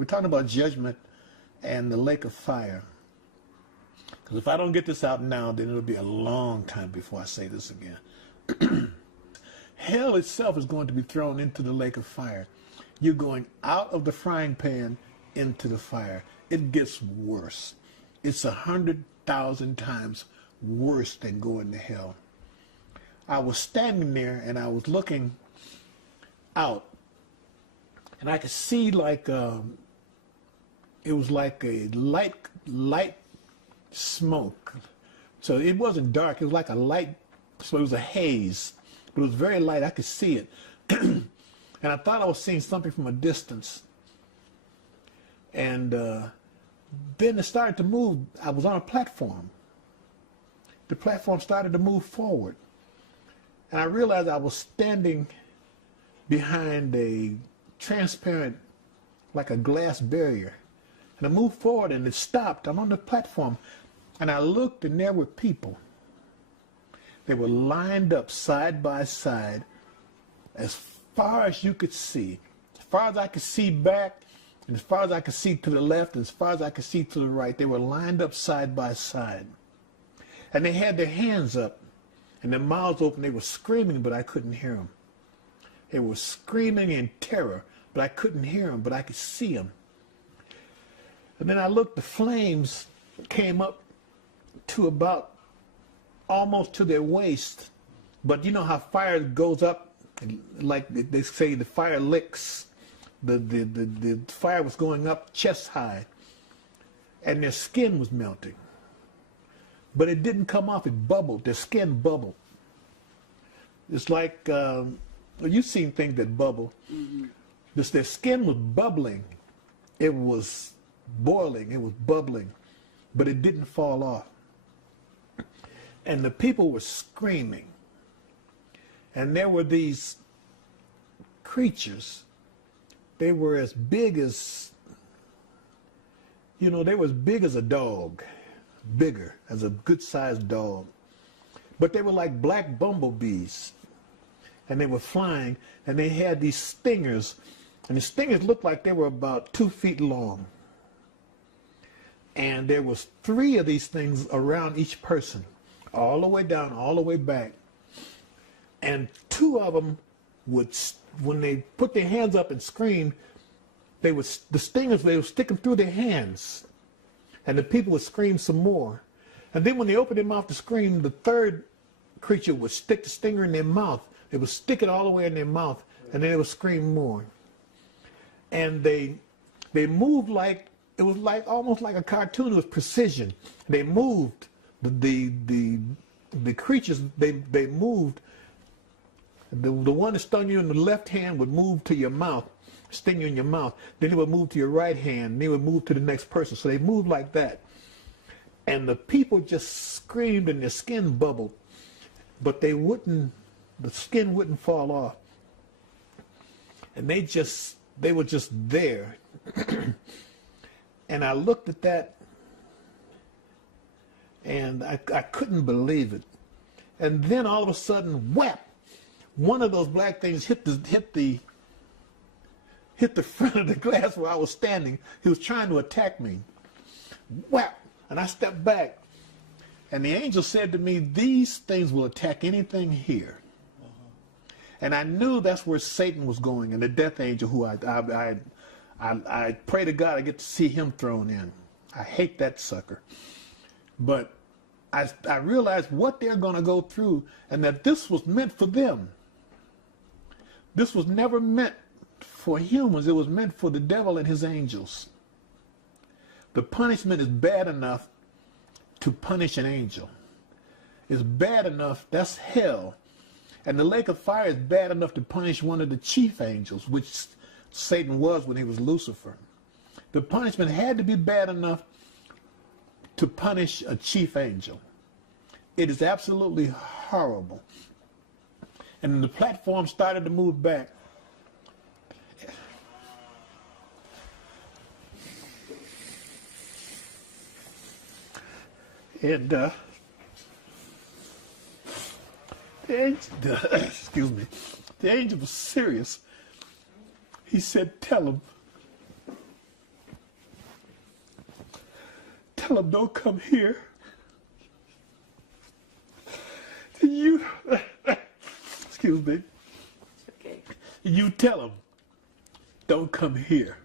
We're talking about judgment and the lake of fire. Because if I don't get this out now, then it'll be a long time before I say this again. Hell itself is going to be thrown into the lake of fire. You're going out of the frying pan into the fire. It gets worse. It's 100,000 times worse than going to hell. I was standing there and I was looking out, and I could see like it was like a light smoke. So it wasn't dark. It was like a light. So it was a haze, but it was very light. I could see it, and I thought I was seeing something from a distance. And then it started to move. I was on a platform. The platform started to move forward. And I realized I was standing behind a transparent, like a glass barrier. And I moved forward and it stopped. I'm on the platform. And I looked and there were people. They were lined up side by side as far as you could see. As far as I could see back, and as far as I could see to the left, and as far as I could see to the right, they were lined up side by side. And they had their hands up and their mouths open. They were screaming, but I couldn't hear them. They were screaming in terror, but I couldn't hear them, but I could see them. And then I looked, the flames came up to about almost to their waist. But you know how fire goes up, like they say the fire licks. The fire was going up chest high, and their skin was melting. But it didn't come off, it bubbled, their skin bubbled. It's like, you've seen things that bubble. Mm-hmm. Their skin was bubbling. It was boiling, it was bubbling, but it didn't fall off. And the people were screaming. And there were these creatures. They were as big as, they were as big as a dog. Bigger, as a good-sized dog. But they were like black bumblebees. And they were flying, and they had these stingers. And the stingers looked like they were about 2 feet long. And there was 3 of these things around each person, all the way down, all the way back. And 2 of them would, when they put their hands up and screamed, the stingers, they would stick them through their hands. And the people would scream some more. And then when they opened their mouth to scream, the 3rd creature would stick the stinger in their mouth. They would stick it all the way in their mouth, and then they would scream more. And they moved like, it was like almost like a cartoon with precision. They moved, the creatures, they moved. The one that stung you in the left hand would move to your mouth, sting you in your mouth. Then it would move to your right hand, and they would move to the next person. So they moved like that. And the people just screamed and their skin bubbled, but the skin wouldn't fall off. And they were just there. And I looked at that and I couldn't believe it. And then all of a sudden, whap! One of those black things hit the front of the glass where I was standing. He was trying to attack me. Whap! And I stepped back. And the angel said to me, these things will attack anything here. And I knew that's where Satan was going, and the death angel, who I pray to God I get to see him thrown in. I hate that sucker. But I realized what they're going to go through, and that this was meant for them. This was never meant for humans. It was meant for the devil and his angels. The punishment is bad enough to punish an angel. It's bad enough, that's hell. And the lake of fire is bad enough to punish one of the chief angels, which Satan was when he was Lucifer. The punishment had to be bad enough to punish a chief angel. It is absolutely horrible. And the platform started to move back. And excuse me, the angel was serious. He said, tell him tell them don't come here. You, excuse me. Okay. You tell them don't come here.